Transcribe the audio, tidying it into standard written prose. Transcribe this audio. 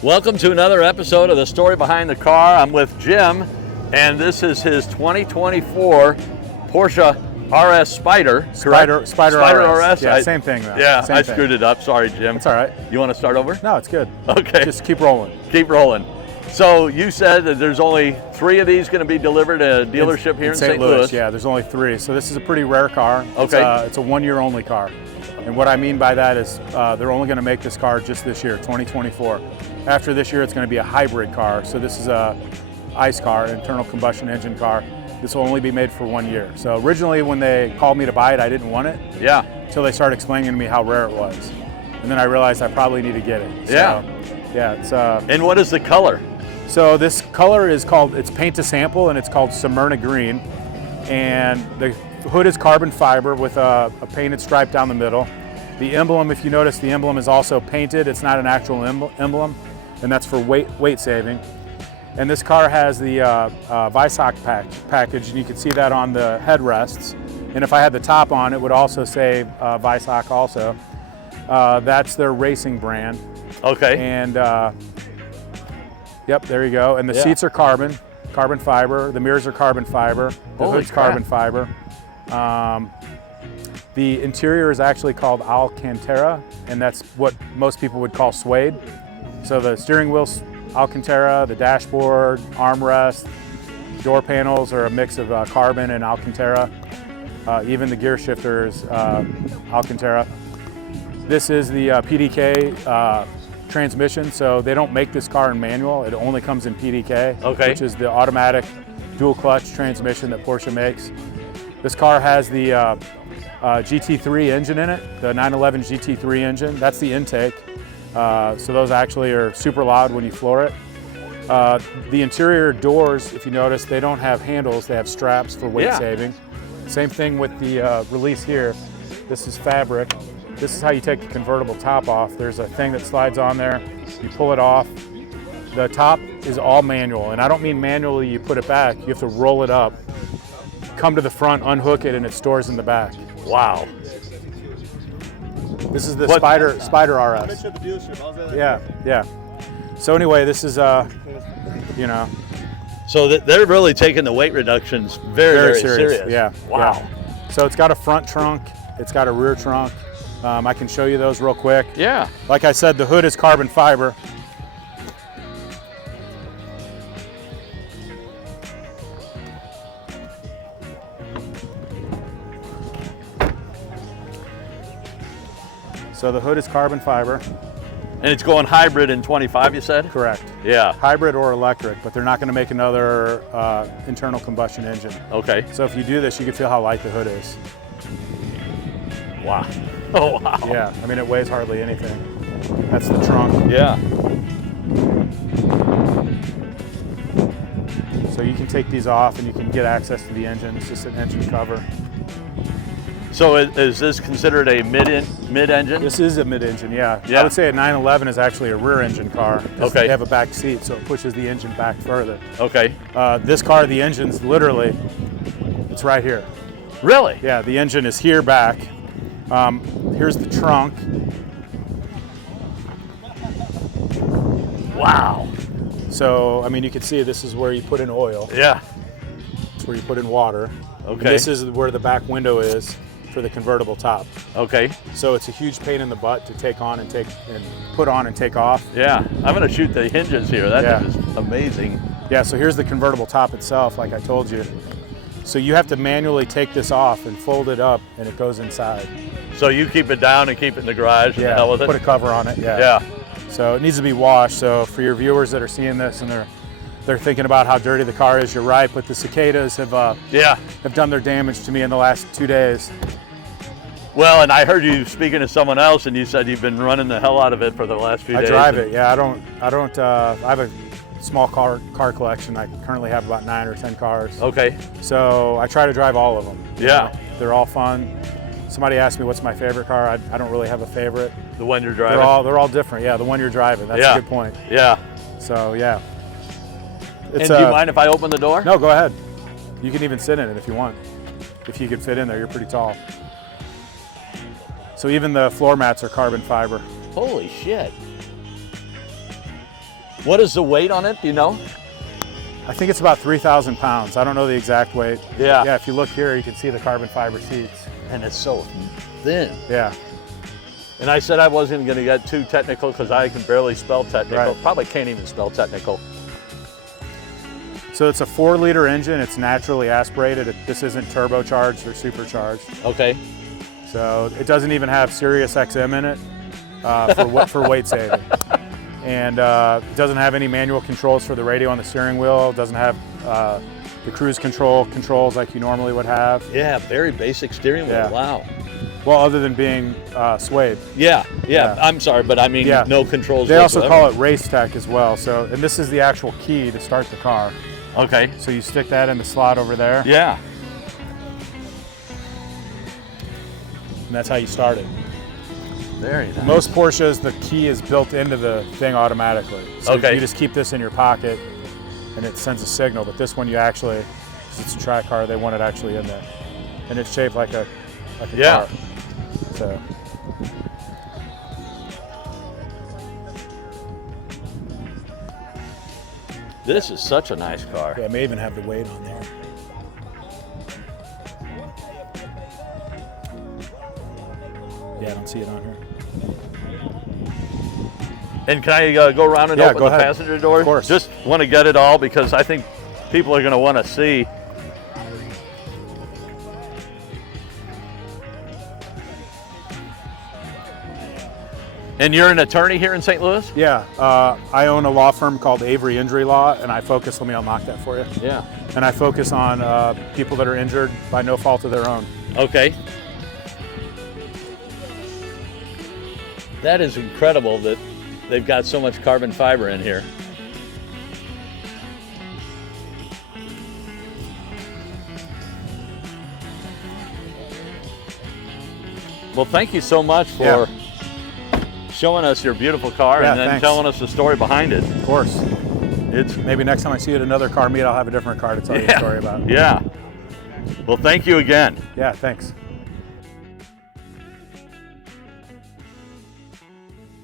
Welcome to another episode of The Story Behind the Car. I'm with Jim, and this is his 2024 Porsche RS Spyder. Spyder RS. Yeah, same thing though. Yeah, same I thing. screwed it up. Sorry, Jim. It's all right. You want to start over? No, it's good. Okay. Just keep rolling. Keep rolling. So you said that there's only 3 of these going to be delivered at a dealership here in St. Louis. Yeah, there's only 3. So this is a pretty rare car. Okay. It's a 1-year only car. And what I mean by that is they're only going to make this car just this year, 2024. After this year, it's going to be a hybrid car. So this is a ICE car, internal combustion engine car. This will only be made for 1 year. So originally when they called me to buy it, I didn't want it. Yeah. Until they started explaining to me how rare it was. And then I realized I probably need to get it. So, yeah. It's And what is the color? So this color is called, it's paint to sample, and it's called Smyrna Green. And the hood is carbon fiber with a painted stripe down the middle. The emblem, if you notice, the emblem is also painted. It's not an actual emblem, and that's for weight saving. And this car has the Weissach Package, and you can see that on the headrests. And if I had the top on, it would also say Weissach also. That's their racing brand. Okay. And yep, there you go. And the seats are carbon fiber. The mirrors are carbon fiber. The hood's carbon fiber. The interior is actually called Alcantara, and that's what most people would call suede. So the steering wheel's Alcantara, the dashboard, armrest, door panels are a mix of carbon and Alcantara. Even the gear shifter is Alcantara. This is the PDK transmission, so they don't make this car in manual. It only comes in PDK, which is the automatic dual clutch transmission that Porsche makes. This car has the GT3 engine in it, the 911 GT3 engine. That's the intake. So those actually are super loud when you floor it. The interior doors, if you notice, they don't have handles, they have straps for weight saving. Same thing with the release here. This is fabric. This is how you take the convertible top off. There's a thing that slides on there. You pull it off. The top is all manual, and I don't mean manually you put it back. You have to roll it up, come to the front, unhook it, and it stores in the back. Wow. This is the Spyder RS. Yeah. So anyway, this is, you know. So they're really taking the weight reductions very serious. Yeah. Wow. Yeah. So it's got a front trunk. It's got a rear trunk. I can show you those real quick. Yeah. Like I said, the hood is carbon fiber. So the hood is carbon fiber. And it's going hybrid in 25, you said? Correct. Yeah. Hybrid or electric, but they're not going to make another internal combustion engine. Okay. So if you do this, you can feel how light the hood is. Wow. Oh, wow. Yeah, I mean, it weighs hardly anything. That's the trunk. Yeah. So you can take these off and you can get access to the engine. It's just an engine cover. So is this considered a mid-engine? This is a mid-engine, yeah. Yeah. I would say a 911 is actually a rear engine car. Okay. They have a back seat, so it pushes the engine back further. Okay. This car, the engine's literally, it's right here. Really? Yeah, the engine is here back. Here's the trunk. Wow. So, I mean, you can see this is where you put in oil. Yeah. It's where you put in water. Okay. And this is where the back window is for the convertible top. Okay. So it's a huge pain in the butt to take on and put on and take off. Yeah. I'm going to shoot the hinges here. That is amazing. Yeah, so here's the convertible top itself, like I told you. So you have to manually take this off and fold it up, and it goes inside. So you keep it down and keep it in the garage and the hell with it? Put a cover on it, Yeah. So it needs to be washed. So for your viewers that are seeing this and they're thinking about how dirty the car is, you're right, but the cicadas have done their damage to me in the last 2 days. Well, and I heard you speaking to someone else, and you said you've been running the hell out of it for the last few days. I drive it, yeah. I have a small car collection. I currently have about 9 or 10 cars. Okay. So I try to drive all of them. Yeah. They're all fun. Somebody asked me what's my favorite car. I don't really have a favorite. The one you're driving? They're all different. Yeah, the one you're driving. That's a good point. Yeah. So yeah. And do you mind if I open the door? No, go ahead. You can even sit in it if you want. If you can fit in there, you're pretty tall. So even the floor mats are carbon fiber. Holy shit. What is the weight on it? Do you know? I think it's about 3,000 pounds. I don't know the exact weight. Yeah. Yeah, if you look here, you can see the carbon fiber seats. And it's so thin. Yeah. And I said I wasn't going to get too technical because I can barely spell technical. Right. Probably can't even spell technical. So it's a 4-liter engine. It's naturally aspirated. This isn't turbocharged or supercharged. Okay. So it doesn't even have Sirius XM in it for weight saving. And it doesn't have any manual controls for the radio on the steering wheel. It doesn't have the cruise controls like you normally would have. Yeah, very basic steering wheel. Yeah. Wow. Well, other than being suede. Yeah. I'm sorry, but I mean, no controls. They also whatsoever. call it race tech as well. So, and this is the actual key to start the car. Okay. So you stick that in the slot over there. Yeah. And that's how you start it. Very nice. Most Porsches, the key is built into the thing automatically. So Okay. you just keep this in your pocket and it sends a signal. But this one you actually, because it's a track car, they want it actually in there. And it's shaped like a car. So. This is such a nice car. Yeah, it may even have the weight on there. Yeah, I don't see it on here. And can I go around and open go the ahead. passenger door? Of course. Just want to get it all because I think people are going to want to see. And you're an attorney here in St. Louis? Yeah, I own a law firm called Avery Injury Law, and I focus, let me unlock that for you. Yeah. And I focus on people that are injured by no fault of their own. Okay. That is incredible that they've got so much carbon fiber in here. Well, thank you so much for showing us your beautiful car and then telling us the story behind it. Of course. It's maybe next time I see you at another car meet, I'll have a different car to tell you a story about. Yeah. Well, thank you again. Yeah, thanks.